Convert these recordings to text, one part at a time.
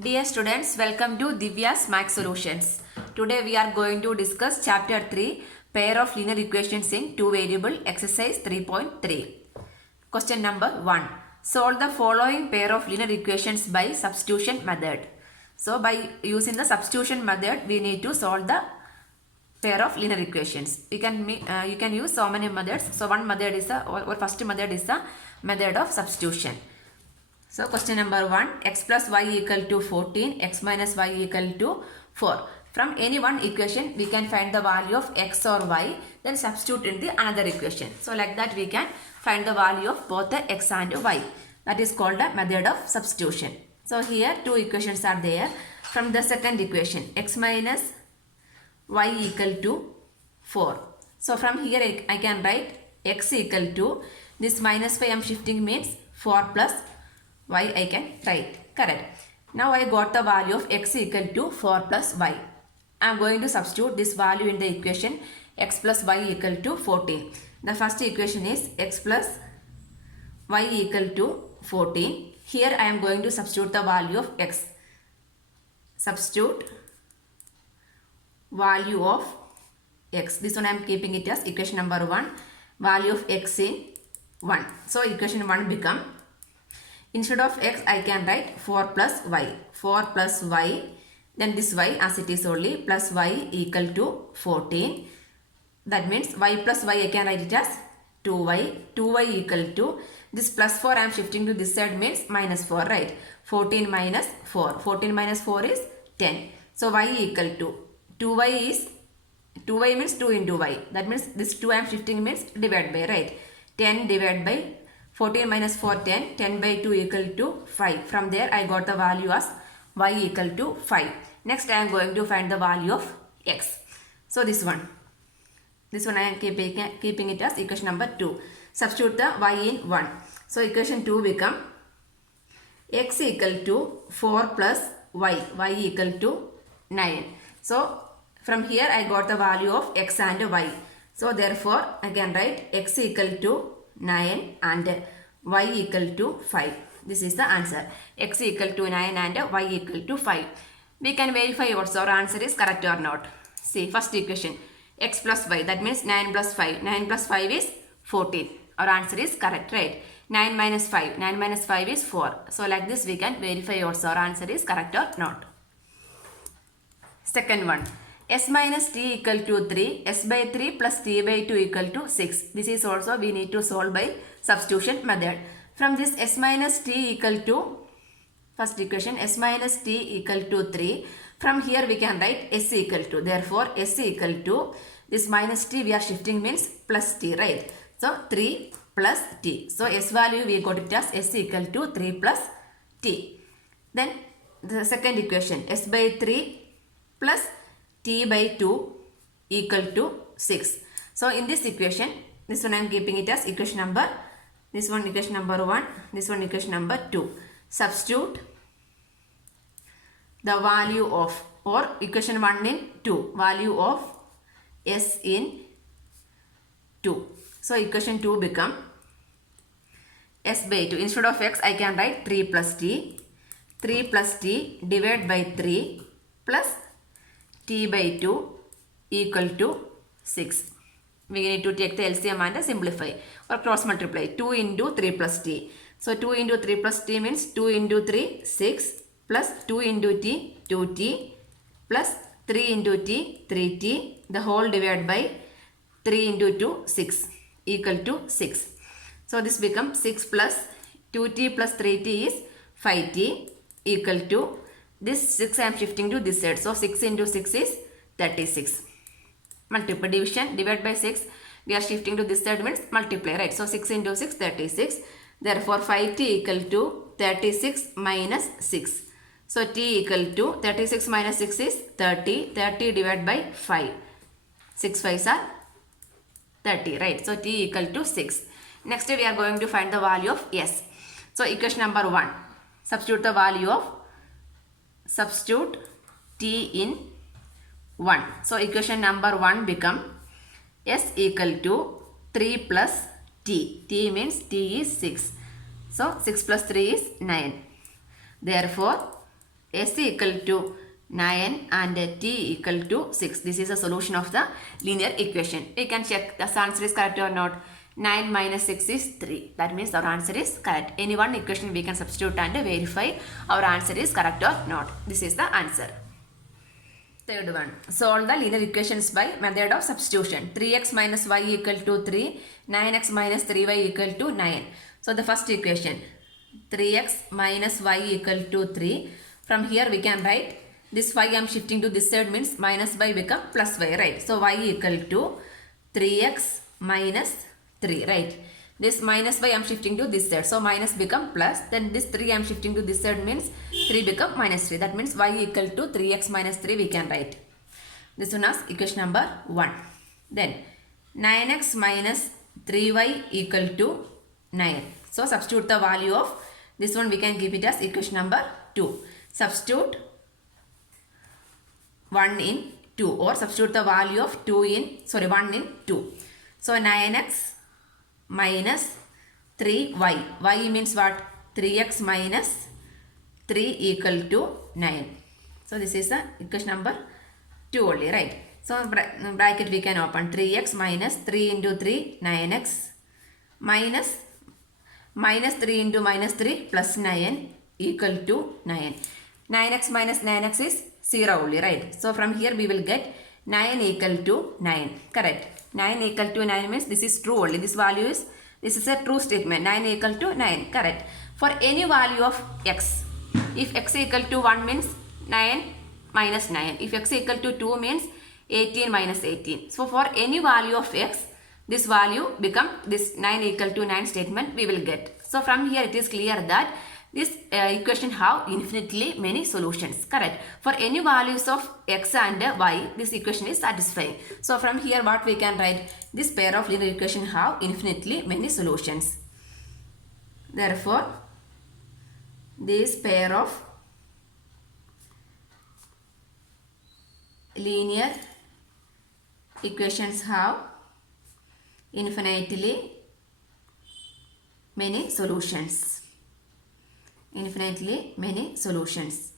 Dear students, welcome to Divya's Max Solutions. Today we are going to discuss chapter 3, pair of linear equations in two variable, exercise 3.3. Question number 1. Solve the following pair of linear equations by substitution method. So by using the substitution method, we need to solve the pair of linear equations. You can use so many methods. So one method is first method is the method of substitution. So question number 1, x plus y equal to 14, x minus y equal to 4. From any one equation, we can find the value of x or y, then substitute in the another equation. So like that we can find the value of both the x and y. That is called the method of substitution. So here two equations are there. From the second equation, x minus y equal to 4. So from here I can write x equal to, this minus 5 I am shifting means 4 plus y I can write. Correct. Now I got the value of x equal to 4 plus y. I am going to substitute this value in the equation x plus y equal to 14. The first equation is x plus y equal to 14. Here I am going to substitute the value of x. Substitute value of x. This one I am keeping it as equation number 1. Value of x in 1. So equation 1 become, instead of x I can write 4 plus y. 4 plus y, then this y as it is only, plus y equal to 14. That means y plus y I can write it as 2y. 2y equal to, this plus 4 I am shifting to this side means minus 4, right? 14 minus 4. 14 minus 4 is 10. So y equal to, 2y means 2 into y. That means this 2 I am shifting means divide by, right? 10 divided by 14 minus 4, 10. 10 by 2 equal to 5. From there I got the value as y equal to 5. Next I am going to find the value of x. So this one I am keeping it as equation number 2. Substitute the y in 1. So equation 2 become x equal to 4 plus y. Y equal to 9. So from here I got the value of x and y. So therefore I can write x equal to 9 and y equal to 5. This is the answer. X equal to 9 and y equal to 5. We can verify also our answer is correct or not. See, first equation, x plus y, that means 9 plus 5. 9 plus 5 is 14. Our answer is correct, right? 9 minus 5. 9 minus 5 is 4. So like this we can verify also our answer is correct or not. Second one, s minus t equal to 3, s by 3 plus t by 2 equal to 6. This is also we need to solve by substitution method. From this s minus t equal to, first equation, s minus t equal to 3. From here we can write s equal to. Therefore s equal to, this minus t we are shifting means plus t, right? So 3 plus t. So s value we got it as s equal to 3 plus t. Then the second equation, s by 3 plus t by 2 equal to 6. So in this equation, this one I am keeping it as equation number, this one equation number 1, this one equation number 2. Substitute the value of, or equation 1 in 2, value of s in 2. So equation 2 become s by 2. Instead of x I can write 3 plus t. 3 plus t divided by 3 plus t by 2 equal to 6. We need to take the LCM and simplify or cross multiply. 2 into 3 plus t. So 2 into 3 plus t means 2 into 3, 6 plus 2 into t, 2t plus 3 into t, 3t, the whole divided by 3 into 2, 6 equal to 6. So this becomes 6 plus 2t plus 3t is 5t equal to, this 6 I am shifting to this side. So 6 into 6 is 36. Multiply, division, divide by 6. We are shifting to this side means multiply, right? So 6 into 6, 36. Therefore 5t equal to 36 minus 6. So t equal to 36 minus 6 is 30. 30 divided by 5. 6 5s are 30, right? So t equal to 6. Next we are going to find the value of s. So equation number 1. Substitute the value of, substitute t in 1. So equation number 1 become s equal to 3 plus t. T means t is 6. So 6 plus 3 is 9. Therefore s equal to 9 and t equal to 6. This is a solution of the linear equation. We can check the answer is correct or not. 9 minus 6 is 3. That means our answer is correct. Any one equation we can substitute and verify our answer is correct or not. This is the answer. Third one. Solve the linear equations by method of substitution. 3x minus y equal to 3. 9x minus 3y equal to 9. So the first equation. 3x minus y equal to 3. From here we can write this y I am shifting to this side means minus y become plus y, right? So y equal to 3x minus 3, right? This minus y I am shifting to this side. So minus become plus. Then this 3 I am shifting to this side means 3 become minus 3. That means y equal to 3x minus 3 we can write. This one is equation number 1. Then 9x minus 3y equal to 9. So substitute the value of this one, we can give it as equation number 2. Substitute 1 in 2 or substitute the value of 1 in 2. So 9x minus 3y. Y means what? 3x minus 3 equal to 9. So this is the equation number 2 only, right? So bracket we can open. 3x minus 3 into 3, 9x minus 3 into minus 3 plus 9 equal to 9. 9x minus 9x is 0 only, right? So from here we will get 9 equal to 9. Correct. 9 equal to 9 means this is true only. This is a true statement. 9 equal to 9. Correct. For any value of x, if x equal to 1 means 9 minus 9. If x equal to 2 means 18 minus 18. So for any value of x, this value become this 9 equal to 9 statement we will get. So from here it is clear that this equation have infinitely many solutions. Correct. For any values of x and y, this equation is satisfying. So from here what we can write? This pair of linear equation have infinitely many solutions. Therefore, this pair of linear equations have infinitely many solutions. Infinitely many solutions.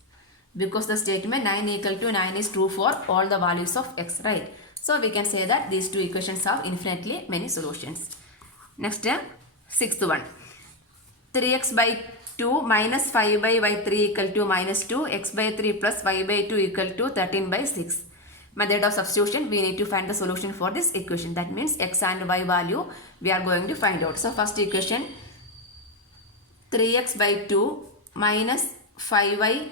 Because the statement 9 equal to 9 is true for all the values of x, right? So we can say that these two equations have infinitely many solutions. Next, sixth one. 3x by 2 minus 5 by y3 equal to minus 2. X by 3 plus y by 2 equal to 13 by 6. Method of substitution, we need to find the solution for this equation. That means x and y value we are going to find out. So first equation, 3x by 2 minus 5y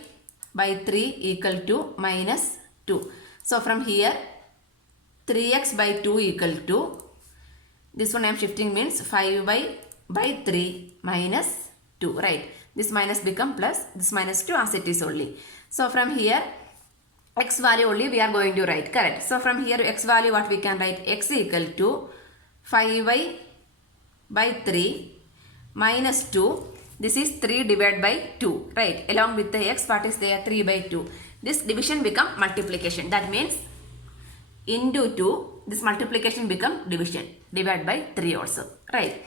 by 3 equal to minus 2. So from here 3x by 2 equal to, this one I am shifting means 5y by 3 minus 2, right? This minus become plus, this minus 2 as it is only. So from here x value only we are going to write. Correct. So from here x value what we can write? X equal to 5y by 3 minus 2. This is 3 divided by 2, right? Along with the x, what is there? 3 by 2. This division become multiplication. That means into 2, this multiplication become division. Divide by 3 also, right?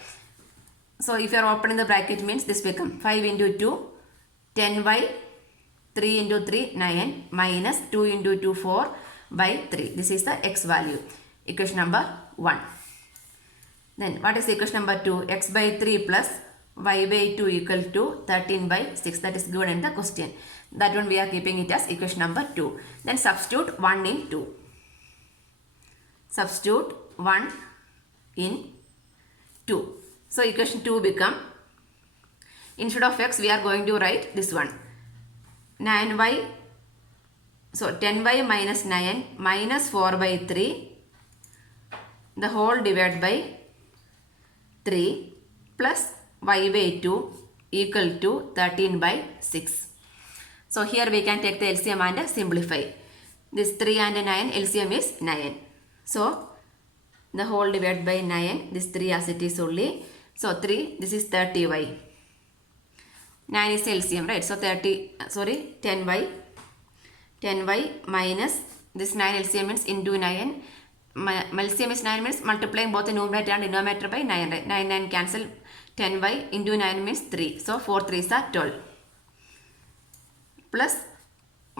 So if you are opening the bracket means this become 5 into 2, 10y, 3 into 3, 9, minus 2 into 2, 4 by 3. This is the x value. Equation number 1. Then what is equation number 2? X by 3 plus y by 2 equal to 13 by 6. That is given in the question. That one we are keeping it as equation number 2. Then substitute 1 in 2. Substitute 1 in 2. So equation 2 become, instead of x we are going to write this one. 9y, so 10y minus 9 minus 4 by 3, the whole divided by 3 plus y by 2 equal to 13 by 6. So here we can take the LCM and simplify. This 3 and 9 LCM is 9. So the whole divided by 9, this 3 as it is only. So 3, this is 30y. 9 is LCM, right? So 10y minus this 9 LCM means into 9. LCM is 9 means multiplying both the numerator and denominator by 9, right? 9 cancel. 10y into 9 means 3. So 4 3s are 12. Plus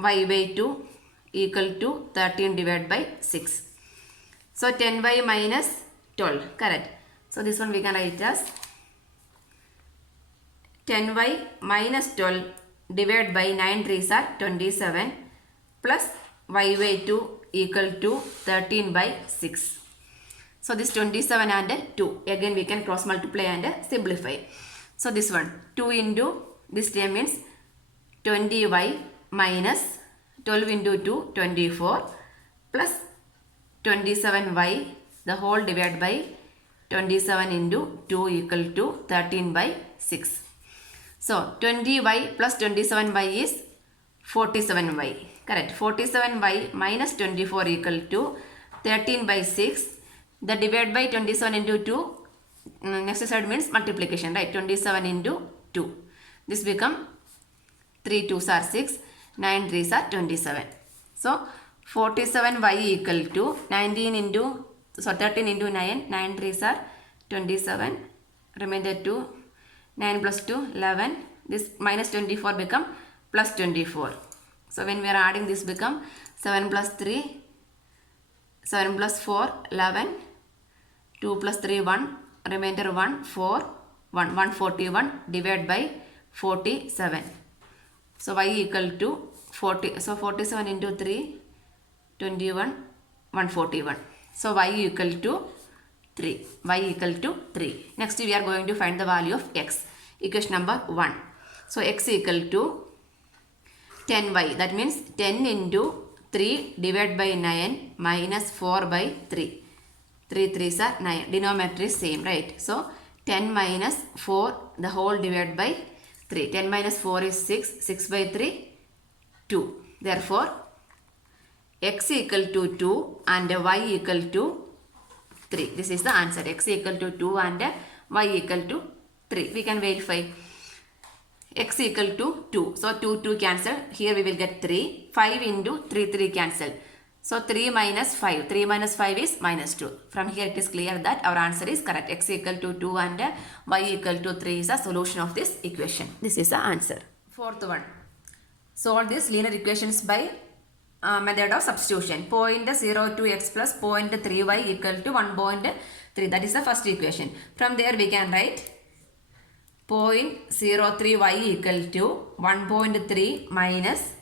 y by 2 equal to 13 divided by 6. So 10y minus 12, correct. So this one we can write as 10y minus 12 divided by 9 3s are 27 plus y by 2 equal to 13 by 6. So this 27 and 2 again we can cross multiply and simplify. So this one 2 into this term means 20y minus 12 into 2 24 plus 27y the whole divided by 27 into 2 equal to 13 by 6. So 20y plus 27y is 47y, correct. 47y minus 24 equal to 13 by 6. The divide by 27 into 2, next side means multiplication, right? 27 into 2. This become 3 2s are 6, 9 3s are 27. So 47y equal to 13 into 9, 9 3s are 27, remainder 2, 9 plus 2, 11. This minus 24 become plus 24. So when we are adding this become 7 plus 3, 7 plus 4, 11, 2 plus 3, 1, remainder 1, 4, 1, 141 divided by 47. So y equal to 40, so 47 into 3, 21, 141. So y equal to 3, y equal to 3. Next we are going to find the value of x, equation number 1. So x equal to 10y, that means 10 into 3 divided by 9 minus 4 by 3. 3 3s are 9, denominator is same, right? So 10 minus 4 the whole divided by 3. 10 minus 4 is 6, 6 by 3, 2. Therefore, x equal to 2 and y equal to 3. This is the answer. X equal to 2 and y equal to 3. We can verify. X equal to 2. So 2 2 cancel. Here we will get 3. 5 into 3 3 cancel. So 3 minus 5. 3 minus 5 is minus 2. From here it is clear that our answer is correct. X equal to 2 and y equal to 3 is the solution of this equation. This is the answer. Fourth one. Solve these linear equations by method of substitution. 0.02x plus 0.3y equal to 1.3. That is the first equation. From there we can write 0.03y equal to 1.3 minus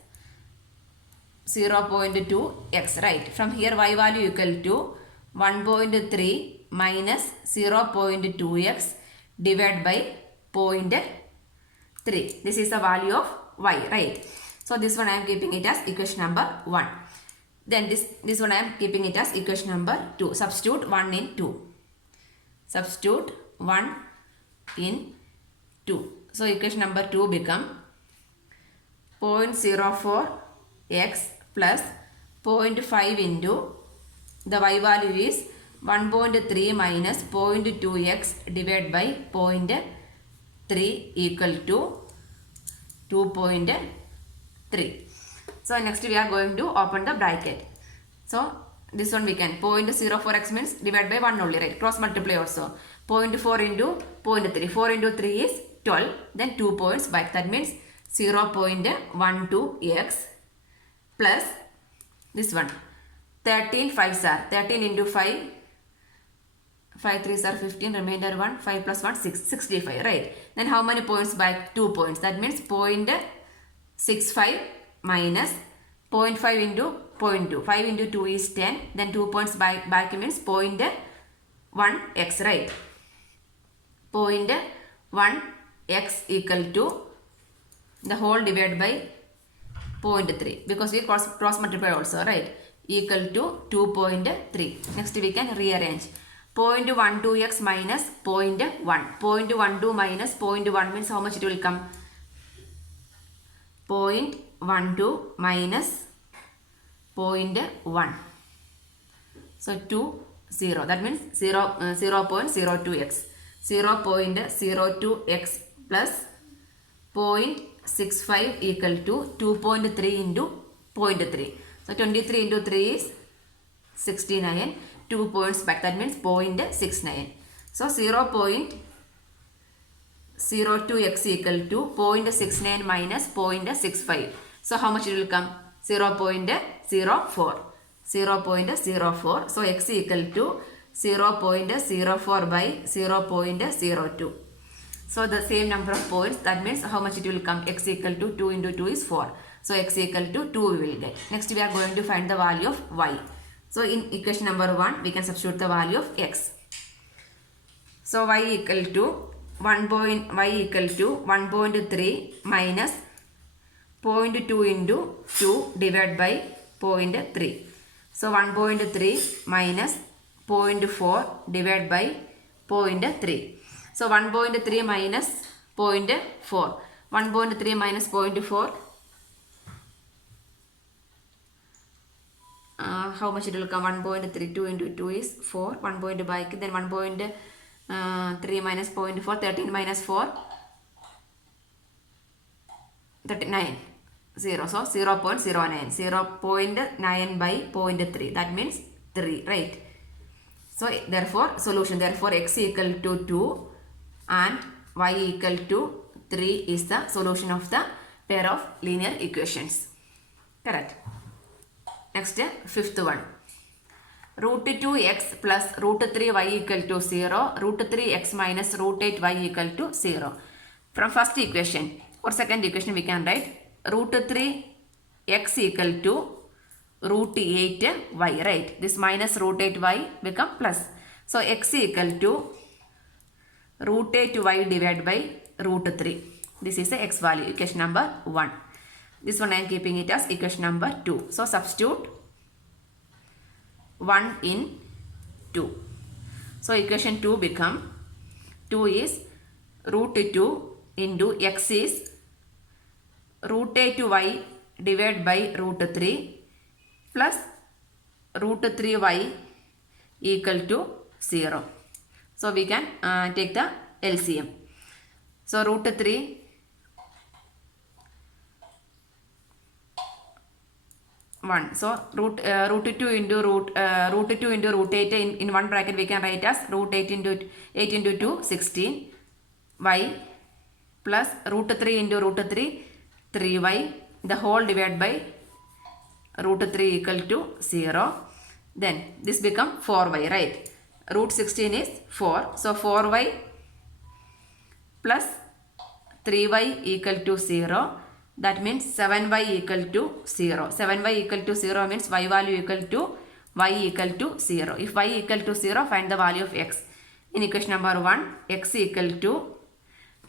0.2x, right? From here y value equal to 1.3 minus 0.2x divided by 0.3. This is the value of y, right? So this one I am keeping it as equation number 1. Then this one I am keeping it as equation number 2. Substitute 1 in 2. Substitute 1 in 2. So equation number 2 become 0.04x plus 0.5 into the y value is 1.3 minus 0.2x divided by 0.3 equal to 2.3. So next we are going to open the bracket. So this one we can 0.04x means divided by 1 only, right? Cross multiply also. 0.4 into 0.3. 4 into 3 is 12. Then 2 points back. That means 0.12x plus this one 13 5s are 13 into 5, 5 3s are 15, remainder 1, 5 plus 1 6, 65, right? Then how many points back? 2 points. That means 0.65 minus 0.5 into 0.2. 5 into 2 is 10. Then 2 points back means 0.1x, right? 0.1x equal to the whole divided by 0.3 because we cross multiply also, right? Equal to 2.3. Next we can rearrange. 0.12x minus 0.1. 0.12 minus 0.1 means how much it will come? 0.12 minus 0.1. So 2 0. That means 0.02x. 0.02x plus 0.65 equal to 2.3 into 0.3. So 23 into 3 is 69. 2 points back. That means 0.69. So 0.02x equal to 0.69 minus 0.65. So how much it will come? 0.04. 0.04. So x equal to 0.04 by 0.02. So the same number of points, that means how much it will come? X equal to 2 into 2 is 4. So x equal to 2 we will get. Next we are going to find the value of y. So in equation number 1 we can substitute the value of x. So y equal to 1.3 minus 0.2 into 2 divided by 0.3. So 1.3 minus 0.4 divided by 0.3. So 1.3 minus 0.4. 1.3 minus 0.4. How much it will come? 1.32 into 2 is 4. 1 point by then 1.3 minus 0.4. 13 minus 4. 39. 0. So 0.09. 0.9 by 0.3. That means 3. Right. So therefore solution. Therefore x equal to 2 and y equal to 3 is the solution of the pair of linear equations. Correct. Next, fifth one. Root 2x plus root 3y equal to 0. Root 3x minus root 8y equal to 0. From first equation or second equation we can write root 3x equal to root 8y, right? This minus root 8y become plus. So x equal to root 8y divided by root 3. This is the x value, equation number 1. This one I am keeping it as equation number 2. So substitute 1 in 2. So equation 2 become 2 is root 2 into x is root 8y divided by root 3 plus root 3y equal to 0. So we can take the LCM. So root 3 1. So root 2 into root 2 into root 8 in one bracket we can write as root 8 into 2 16 y plus root 3 into root 3 3y the whole divided by root 3 equal to 0. Then this become 4y, right? Root 16 is 4. So 4y plus 3y equal to 0. That means 7y equal to 0. 7y equal to 0 means y value equal to y equal to 0. If y equal to 0, find the value of x. In equation number 1, x equal to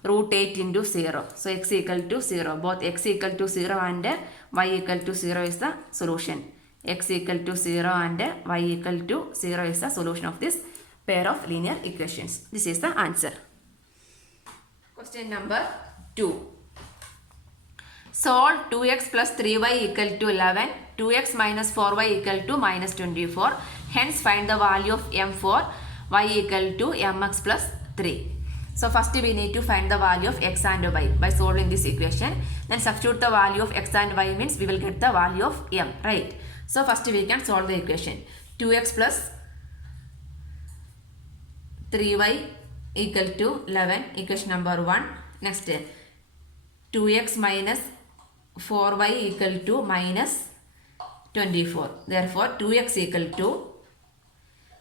root 8 into 0. So x equal to 0. Both x equal to 0 and y equal to 0 is the solution. X equal to 0 and y equal to 0 is the solution of this pair of linear equations. This is the answer. Question number 2. Solve 2x plus 3y equal to 11, 2x minus 4y equal to minus 24. Hence find the value of m for y equal to mx plus 3. So first we need to find the value of x and y by solving this equation. Then substitute the value of x and y means we will get the value of m, right? So first we can solve the equation. 2x plus 3y equal to 11, equation number 1. Next 2x minus 4y equal to minus 24. Therefore 2x equal to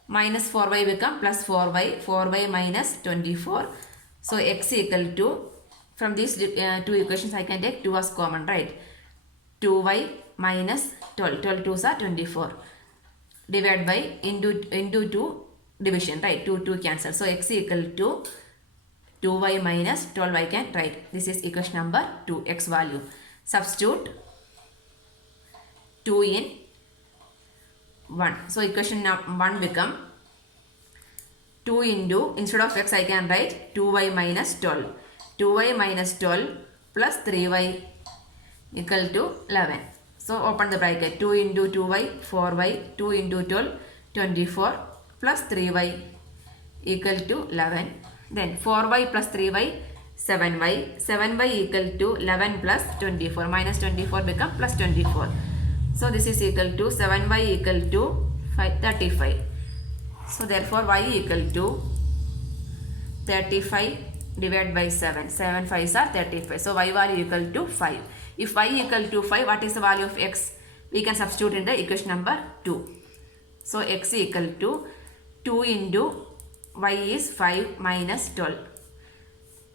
minus 4y become plus 4y, 4y minus 24. So x equal to, from these two equations I can take 2 as common, right? 2y minus 12, 12 2s are 24, divided by into 2 division, right? 2 cancel. So x equal to 2y minus 12 I can write. This is equation number 2, x value. Substitute 2 in 1. So equation 1 become 2 into, instead of x I can write 2y minus 12. 2y minus 12 plus 3y equal to 11. So open the bracket. 2 into 2y 4y, 2 into 12 24 plus 3y equal to 11. Then 4y plus 3y 7y, 7y equal to 11 plus 24, minus 24 become plus 24. So this is equal to 7y equal to 35. So therefore y equal to 35 divided by 7. 7 5s are 35. So y value equal to 5. If y equal to 5, what is the value of x? we can substitute in the equation number 2. So x equal to 2 into y is 5 minus 12.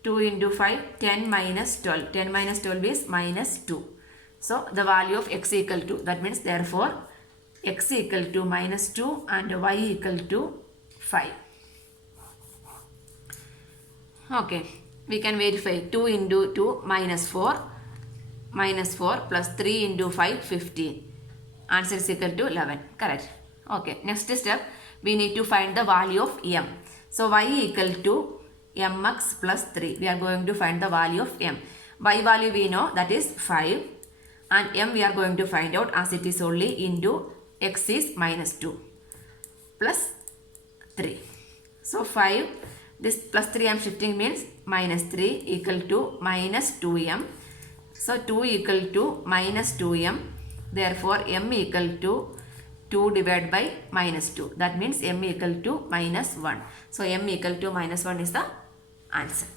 2 into 5, 10 minus 12. 10 minus 12 is minus 2. So the value of x equal to, that means therefore x equal to minus 2 and y equal to 5. Okay, we can verify 2 into 2 minus 4. Minus 4 plus 3 into 5, 15. Answer is equal to 11. Correct. Okay, next step, we need to find the value of m. So y equal to mx plus 3. We are going to find the value of m. Y value we know, that is 5. And m we are going to find out as it is only into x is minus 2 plus 3. So 5, this plus 3 I am shifting means minus 3 equal to minus 2m. So 2 equal to minus 2m. Therefore m equal to 2 divided by minus 2. That means m equal to minus 1. So m equal to minus 1 is the answer.